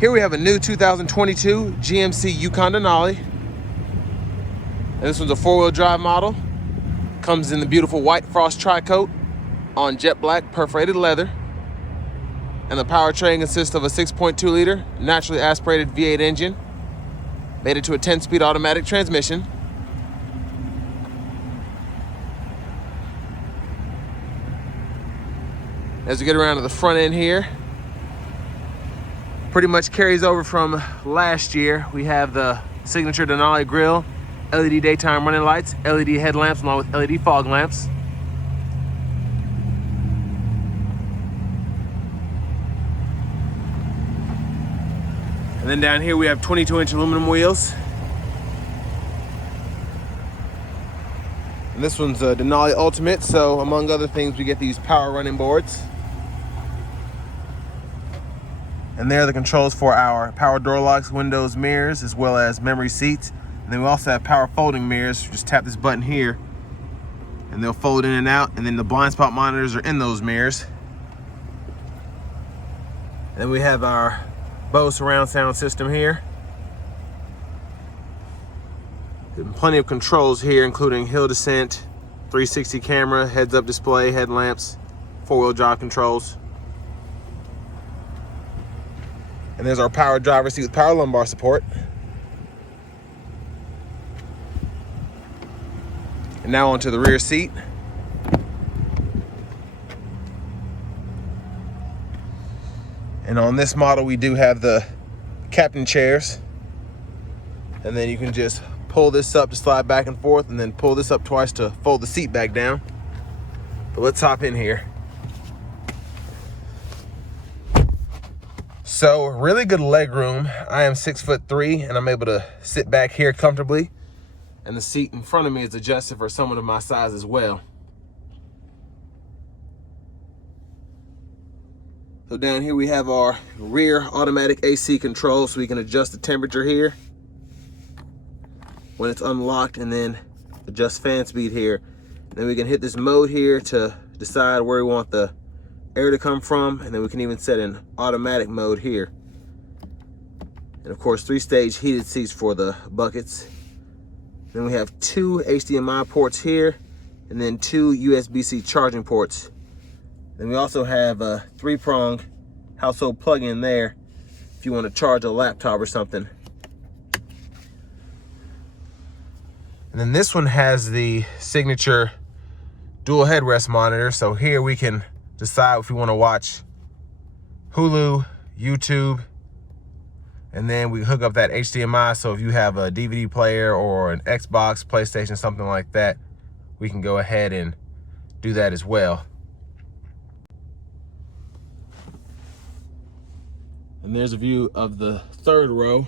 Here we have a new 2022 GMC Yukon Denali. And this one's a 4-wheel drive model. Comes in the beautiful white frost tri-coat on jet black perforated leather. And the powertrain consists of a 6.2 liter naturally aspirated V8 engine, mated to a 10-speed automatic transmission. As we get around to the front end here, pretty much carries over from last year. We have the signature Denali grille, LED daytime running lights, LED headlamps along with LED fog lamps. And then down here we have 22-inch aluminum wheels. And this one's a Denali Ultimate, so among other things we get these power running boards. And there are the controls for our power door locks, windows, mirrors, as well as memory seats. And then we also have power folding mirrors. Just tap this button here and they'll fold in and out. And then the blind spot monitors are in those mirrors. And then we have our Bose surround sound system here. And plenty of controls here, including hill descent, 360 camera, heads-up display, headlamps, 4-wheel drive controls. And there's our power driver's seat with power lumbar support. And now onto the rear seat. And on this model, we do have the captain chairs. And then you can just pull this up to slide back and forth, and then pull this up twice to fold the seat back down. But let's hop in here. So really good leg room. I am 6'3" and I'm able to sit back here comfortably. And the seat in front of me is adjusted for someone of my size as well. So down here we have our rear automatic AC control, so we can adjust the temperature here when it's unlocked, and then adjust fan speed here. Then we can hit this mode here to decide where we want the air to come from, and then we can even set in automatic mode here. And of course 3-stage heated seats for the buckets. Then we have 2 HDMI ports here, and then 2 USB-C charging ports. Then we also have a 3-prong household plug-in there if you want to charge a laptop or something. And then this one has the signature dual headrest monitor. So here we can decide if we want to watch Hulu, YouTube, and then we hook up that HDMI. So if you have a DVD player or an Xbox, PlayStation, something like that, we can go ahead and do that as well. And there's a view of the third row.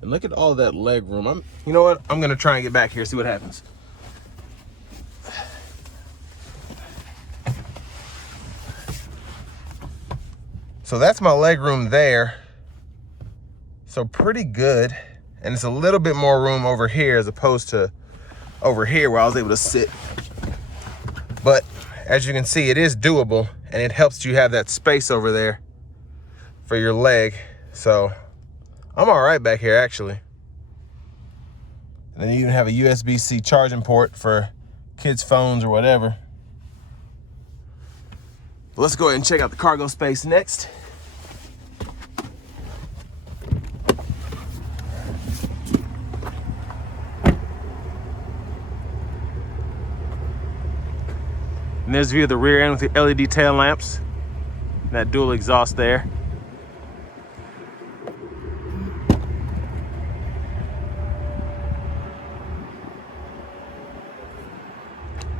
And look at all that leg room. You know what? I'm gonna try and get back here, see what happens. So that's my leg room there. So pretty good. And it's a little bit more room over here as opposed to over here where I was able to sit. But as you can see, it is doable, and it helps you have that space over there for your leg. So I'm all right back here actually. And then you even have a USB-C charging port for kids' phones or whatever. But let's go ahead and check out the cargo space next. And there's a view of the rear end with the LED tail lamps, and that dual exhaust there.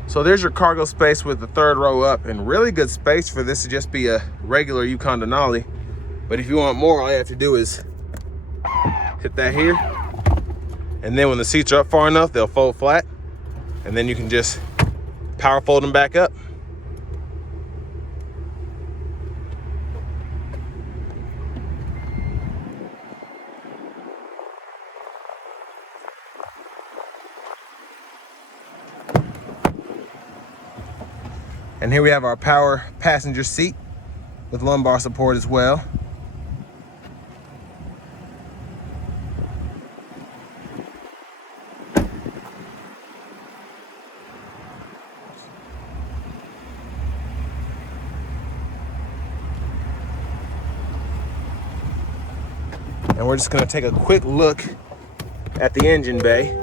So there's your cargo space with the third row up, and really good space for this to just be a regular Yukon Denali. But if you want more, all you have to do is hit that here. And then when the seats are up far enough, they'll fold flat. And then you can just power fold them back up. And here we have our power passenger seat with lumbar support as well. And we're just gonna take a quick look at the engine bay.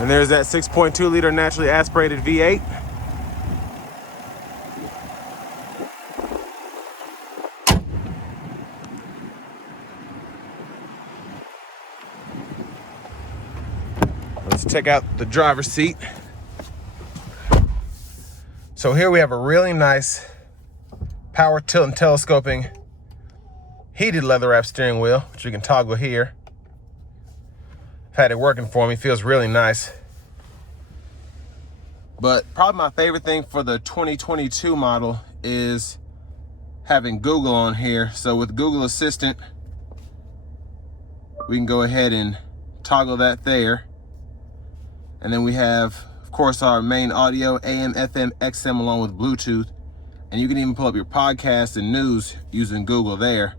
And there's that 6.2 liter naturally aspirated V8. Let's check out the driver's seat. So here we have a really nice power tilt and telescoping heated leather wrap steering wheel, which you can toggle here. I've had it working for me, feels really nice. But probably my favorite thing for the 2022 model is having Google on here. So with Google Assistant, we can go ahead and toggle that there. And then we have, of course, our main audio, AM, FM, XM, along with Bluetooth. And you can even pull up your podcast and news using Google there.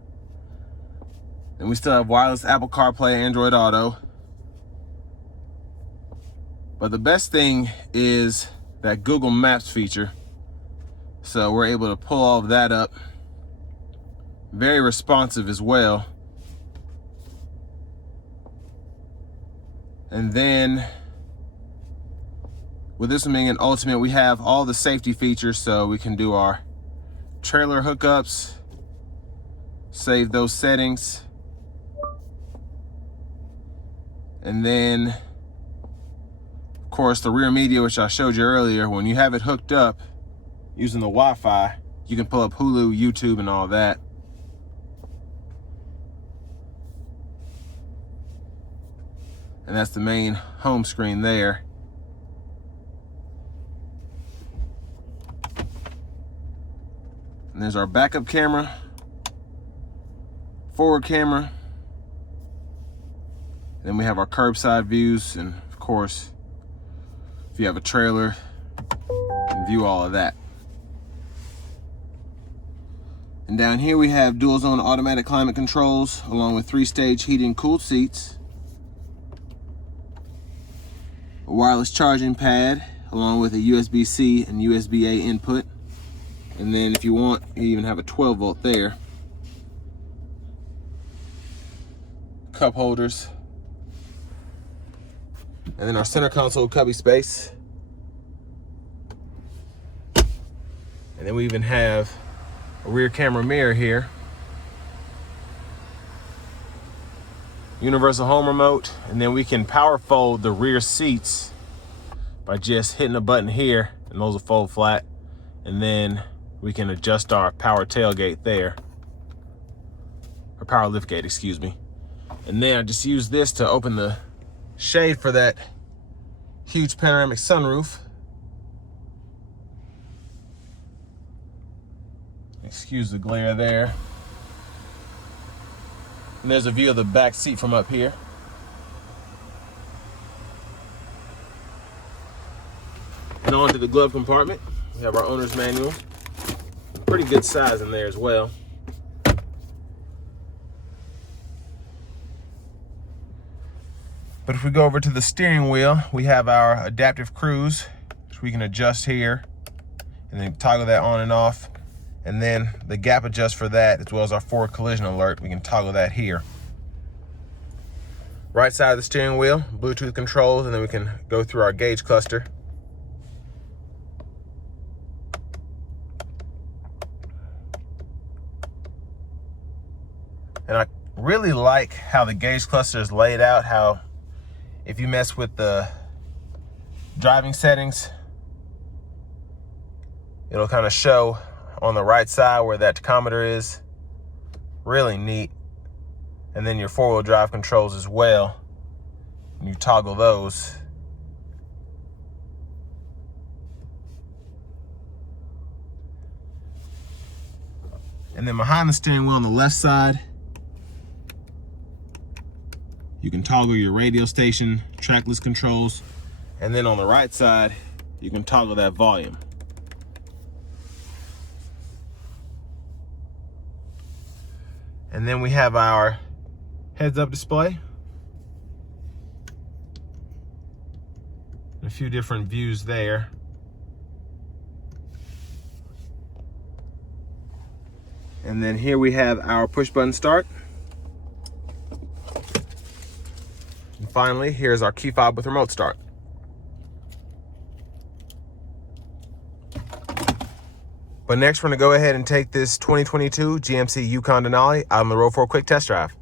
And we still have wireless Apple CarPlay, Android Auto. But the best thing is that Google Maps feature. So we're able to pull all of that up. Very responsive as well. And then with this one being an Ultimate, we have all the safety features, so we can do our trailer hookups, save those settings. And then, of course, the rear media, which I showed you earlier, when you have it hooked up using the Wi-Fi, you can pull up Hulu, YouTube, and all that. And that's the main home screen there. And there's our backup camera, forward camera. Then we have our curbside views, and of course, if you have a trailer, you can view all of that. And down here we have dual zone automatic climate controls, along with 3-stage heated and cooled seats. A wireless charging pad, along with a USB-C and USB-A input. And then if you want, you even have a 12 volt there. Cup holders. And then our center console cubby space. And then we even have a rear camera mirror here. Universal home remote. And then we can power fold the rear seats by just hitting a button here, and those will fold flat. And then we can adjust our power tailgate there, or power liftgate, excuse me. And then I just use this to open the shade for that huge panoramic sunroof. Excuse the glare there. And there's a view of the back seat from up here. And on to the glove compartment. We have our owner's manual. Pretty good size in there as well. But if we go over to the steering wheel, we have our adaptive cruise, which we can adjust here and then toggle that on and off. And then the gap adjust for that, as well as our forward collision alert, we can toggle that here. Right side of the steering wheel, Bluetooth controls, and then we can go through our gauge cluster. And I really like how the gauge cluster is laid out, how if you mess with the driving settings, it'll kind of show on the right side where that tachometer is. Really neat. And then your four-wheel drive controls as well. And you toggle those. And then behind the steering wheel on the left side, you can toggle your radio station, trackless controls, and then on the right side, you can toggle that volume. And then we have our heads-up display. a few different views there. And then here we have our push button start. And finally, here's our key fob with remote start. But next, we're gonna go ahead and take this 2022 GMC Yukon Denali out on the road for a quick test drive.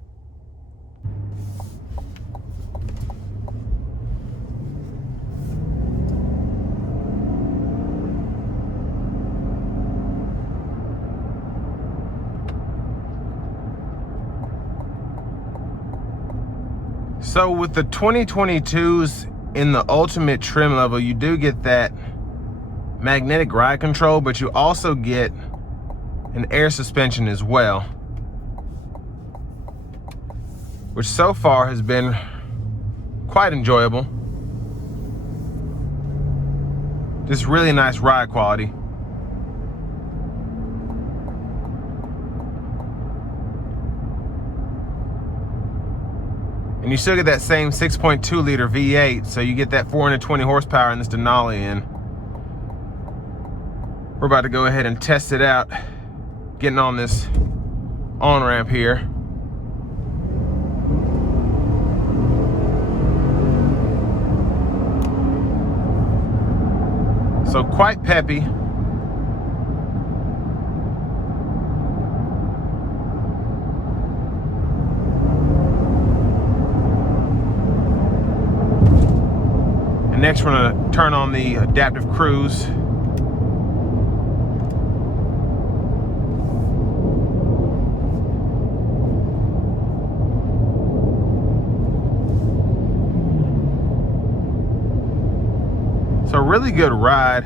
So with the 2022s in the ultimate trim level, you do get that magnetic ride control, but you also get an air suspension as well, which so far has been quite enjoyable. Just really nice ride quality. And you still get that same 6.2 liter V8, so you get that 420 horsepower in this Denali, and we're about to go ahead and test it out, getting on this on-ramp here. So quite peppy. And next we're gonna turn on the adaptive cruise. So really good ride.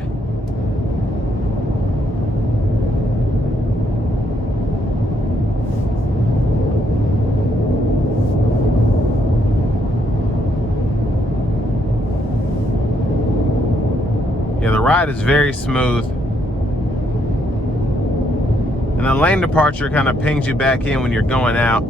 Yeah, the ride is very smooth. And the lane departure kind of pings you back in when you're going out.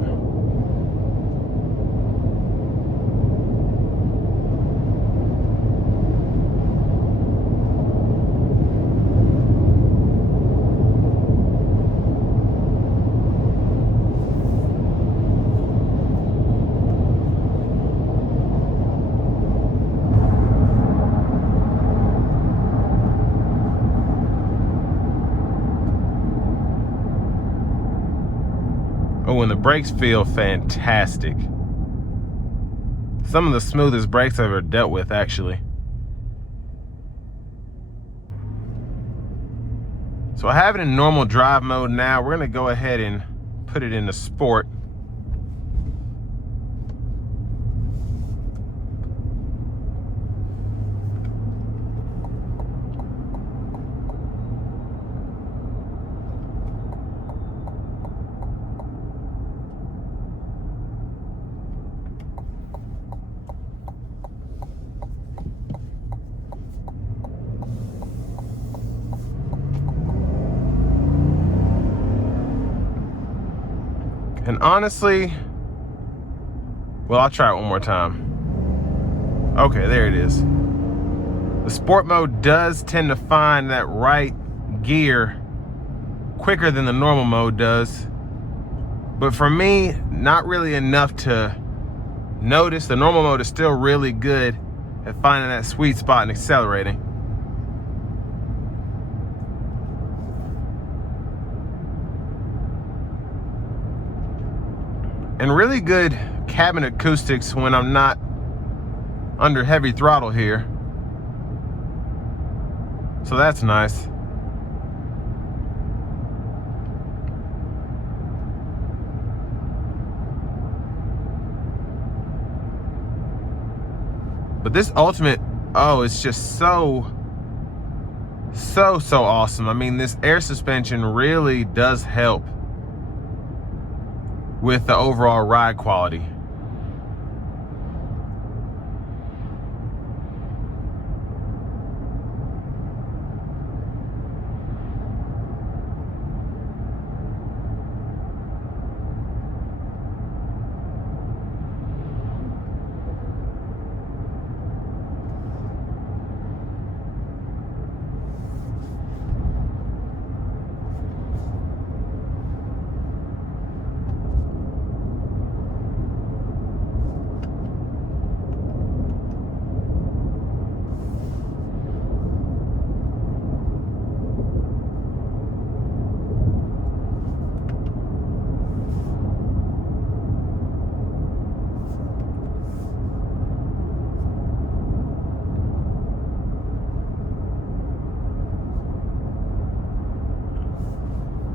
Oh, and the brakes feel fantastic. Some of the smoothest brakes I've ever dealt with, actually. So I have it in normal drive mode now. We're gonna go ahead and put it into sport. And honestly, well, I'll try it one more time. Okay, there it is. The sport mode does tend to find that right gear quicker than the normal mode does. But for me, not really enough to notice. The normal mode is still really good at finding that sweet spot and accelerating. And really good cabin acoustics when I'm not under heavy throttle here. So that's nice. But this Ultimate, oh, it's just so awesome. I mean, this air suspension really does help with the overall ride quality.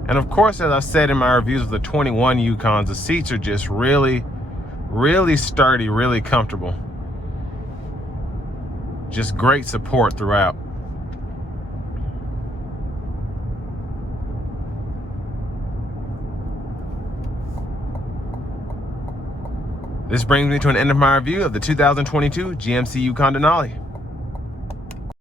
And of course, as I've said in my reviews of the 21 Yukons, the seats are just really, really sturdy, really comfortable. Just great support throughout. This brings me to an end of my review of the 2022 GMC Yukon Denali.